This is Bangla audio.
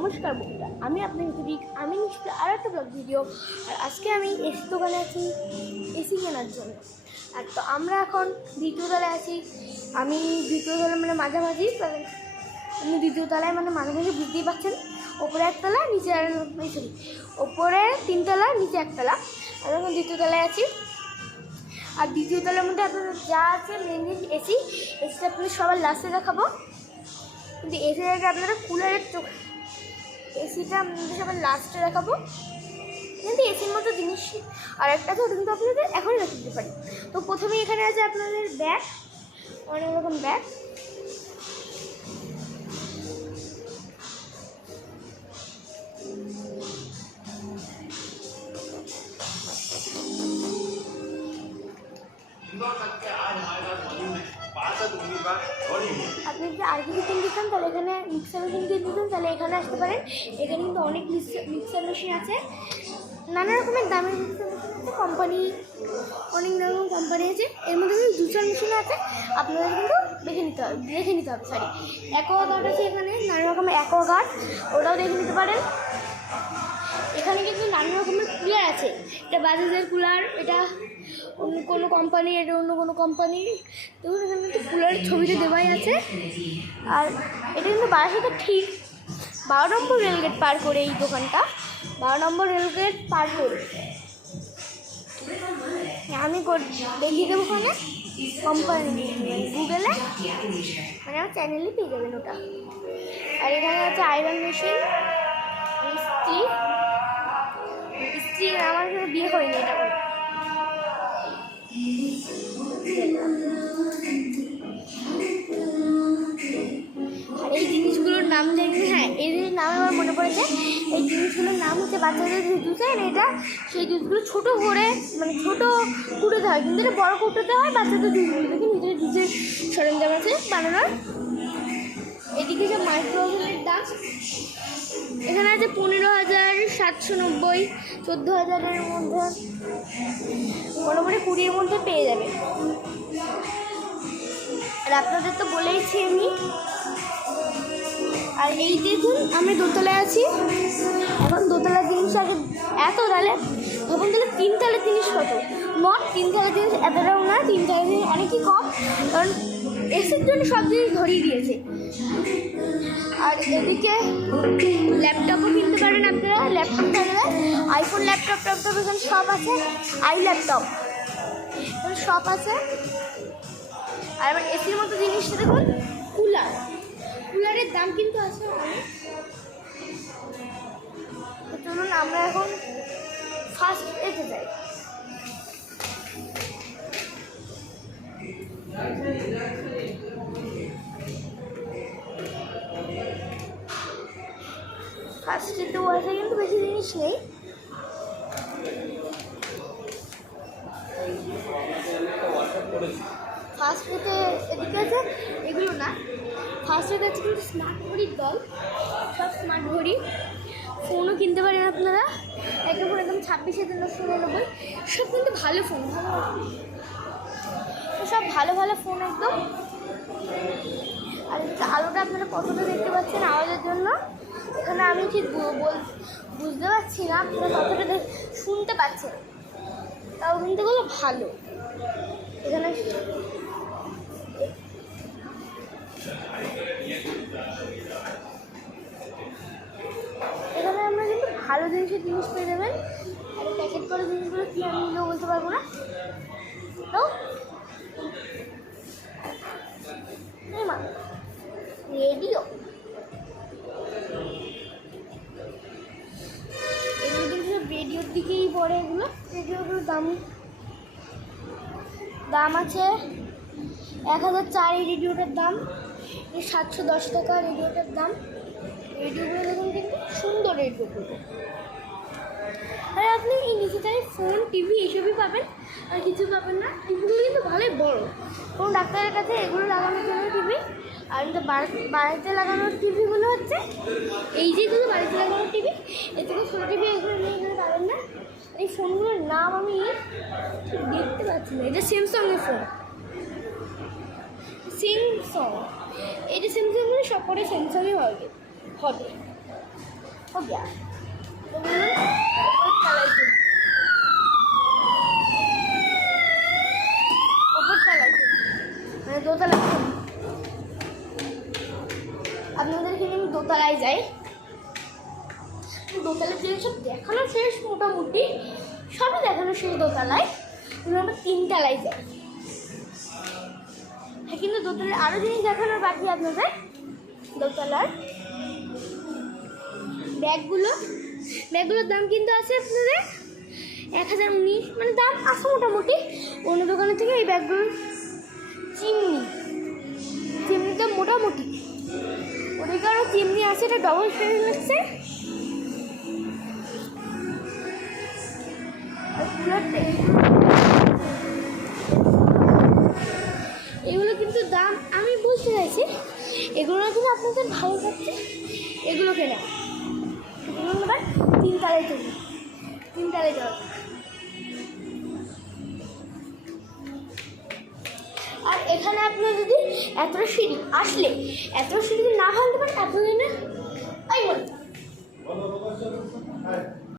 নমস্কার বন্ধুরা, আমি আপনার ঋত্বিক। আমি নিশ্চিত আরও একটা ব্লগ ভিডিও। আর আজকে আমি এসি দোকানে আছি এসি কেনার জন্য। আর তো আমরা এখন দ্বিতীয় তলায় আছি। আমি দ্বিতীয় তলায় মানে মাঝামাঝি, আমি দ্বিতীয় তলায় মানে মাঝামাঝি বুঝতেই পারছেন। ওপরে একতলা, নিচে ওপরে তিনতলা, নিচে একতলা। আর এখন দ্বিতীয় তলায় আছি। আর দ্বিতীয় তলার মধ্যে আপনাদের যা আছে মেন জিনিস এসিটা আপনাদের সবার লাস্টে দেখাবো। কিন্তু এসির আগে আপনারা কুলারের এসিটা আপনাদের সবার লাস্টে দেখাবো। কিন্তু এসির মতো জিনিস আর একটা তো কিন্তু আপনাদের এখনই দেখে দিতে পারি। তো প্রথমেই এখানে আছে আপনাদের ব্যাগ, অনেক রকম ব্যাগ। আপনি যদি আর কিছু কিনতে চান তাহলে এখানে মিক্সার মেশিন কিনতে চান তাহলে এখানে আসতে পারেন। এখানে কিন্তু অনেক মিক্সার মেশিন আছে, নানা রকমের দামের মিক্সার মেশিন আছে, কোম্পানি অনেক রকম কোম্পানি আছে। এর মধ্যে কিন্তু জুসার মেশিন আছে, আপনাদের কিন্তু দেখে নিতে হবে সরি। অ্যাকোয়াগার্ড আছে এখানে, নানা রকমের অ্যাকোয়াগার্ড, ওটাও দেখে নিতে পারেন। এখানে কিন্তু নানা রকমের কুলার আছে। এটা বাজাজের কুলার, এটা অন্য কোনো কোম্পানি, এটা অন্য কোনো কোম্পানি। দেখুন এখানে কিন্তু কুলারের ছবিটা দেওয়াই আছে। আর এটা কিন্তু বারাসাতের ঠিক 12 নম্বর রেলগেট পার করে এই দোকানটা, 12 নম্বর রেলগেট পার করে। আমি দেখিয়ে দেবো ওখানে কোম্পানি গুগলে, মানে আমার চ্যানেলে পেয়ে যাবেন ওটা। আর এখানে আছে আয়রন মেশিন, স্ত্রী আমার বিয়ে হয়নি এটা। আর এই জিনিসগুলোর নাম দেখবেন, হ্যাঁ এই নাম আমার মনে পড়েছে। এই জিনিসগুলোর নাম হচ্ছে বাচ্চাদের যে জুস হয় না, এটা সেই জুসগুলো ছোটো করে মানে ছোটো কুটোতে হয়, কিন্তু এটা বড়ো কুটোতে হয় বাচ্চাদের জুসগুলো। দেখে নিজের জুসের সরঞ্জাম আছে বানানোর। এদিকে যে মাইক্রোওভেনের দাম এখানে আছে 15,790, 14,000-এর মধ্যে, মোটামুটি 20-এর মধ্যে পেয়ে যাবে। আর আপনাদের তো বলেইছি আমি। আর এই দেখুন আমি দোতলায় আছি। এখন দোতলার জিনিস আগে এত তাহলে তখন তাহলে তিনতলার জিনিস কত, মোট তিনতলার জিনিস এতটাও না, তিনতলার জিনিস অনেকই কম, কারণ এসির জন্য সব জিনিস ধরিয়ে দিয়েছে। আর এদিকে ল্যাপটপও কিনতে পারেন আপনারা, ল্যাপটপ থাকলে আইফোন ল্যাপটপ এখানে সব আছে, ল্যাপটপ সব আছে। আর এবার এসির মতো জিনিসটা দেখুন কুলারের দাম কিন্তু আছে অনেক। চলুন আমরা এখন ফার্স্ট এতে যাই। ফার্স্টে তো আছে কিন্তু বেশি জিনিস নেই। ফার্স্টেতে এদিকে আছে এগুলো না, ফার্স্টেতে আছে কিন্তু স্মার্ট ঘড়ির দল, সব স্মার্ট ঘড়ি। ফোনও কিনতে পারেন আপনারা, একটা ফোন একদম 26,999, সব কিন্তু ভালো ফোন, সব ভালো ফোন একদম। আর আলোটা আপনারা কতটা দেখতে পাচ্ছেন আওয়াজের জন্য, এখানে আমি ঠিক বুঝতে পারছি না আপনারা কতটা শুনতে পাচ্ছেন, তাও কিন্তু এগুলো ভালো। এখানে আমরা কিন্তু ভালো জিনিস পেয়ে যাবেন। আর প্যাকেট করা জিনিসগুলো কি আমি নিজেও বলতে পারবো না। তো রেডিও, এগুলো কিন্তু সব রেডিওর দিকেই পড়ে। রেডিওগুলোর দাম আছে 1004 এই রেডিওটার দাম, 710 টাকা রেডিওটার দাম। রেডিওগুলো দেখুন কিন্তু সুন্দর রেডিওগুলো। আর আপনি এই নিচেটায় ফোন টিভি এইসবই পাবেন, আর কিছু পাবেন না। টিভিগুলো কিন্তু ভালোই বড়ো, কোনো ডাক্তারের কাছে এগুলো লাগানোর জন্য টিভি। আর কিন্তু বাড়িতে লাগানোর টিভিগুলো হচ্ছে এই যেগুলো বাড়িতে লাগানোর টিভি, এর থেকে ছোটো টিভি এগুলো নিয়ে এখানে পাবেন না। এই ফোনগুলোর নাম আমি ঠিক দেখতে পাচ্ছি না। এটা স্যামসাংয়ের ফোন, এটা স্যামসাং, সব করে স্যামসাংই হবে। हो गया तो बोलून ওপর তলায় চলি মানে দোতলায় চলি আপনাদেরকে আমি দোতলায় যাই দোতলায় যে সব দেখানো শেষ মোটামুটি সবই দেখানো শেষ দোতলায় আমরা 3 তলায় যাই হ্যাঁ কিন্তু দোতলায় আরও জিনিস দেখানোর বাকি আপনাদের দোতলার ব্যাগগুলোর দাম কিন্তু আছে আপনাদের 1019 মানে দাম আছে মোটামুটি অন্য দোকানের থেকে এই ব্যাগগুলোর চিমনির দাম মোটামুটি ওদিকে আরও চিমনি আছে এটা ডবল ফ্রেম লাগছে এগুলো কিন্তু দাম আমি বলতে চাইছি এগুলো কিন্তু আপনাদের ভালো লাগছে এগুলো কেনা এগুলো আবার 3 তলায় চলি 3 তলায় যাওয়া আর এখানে আপনার যদি এত সিঁড়ি না ভালো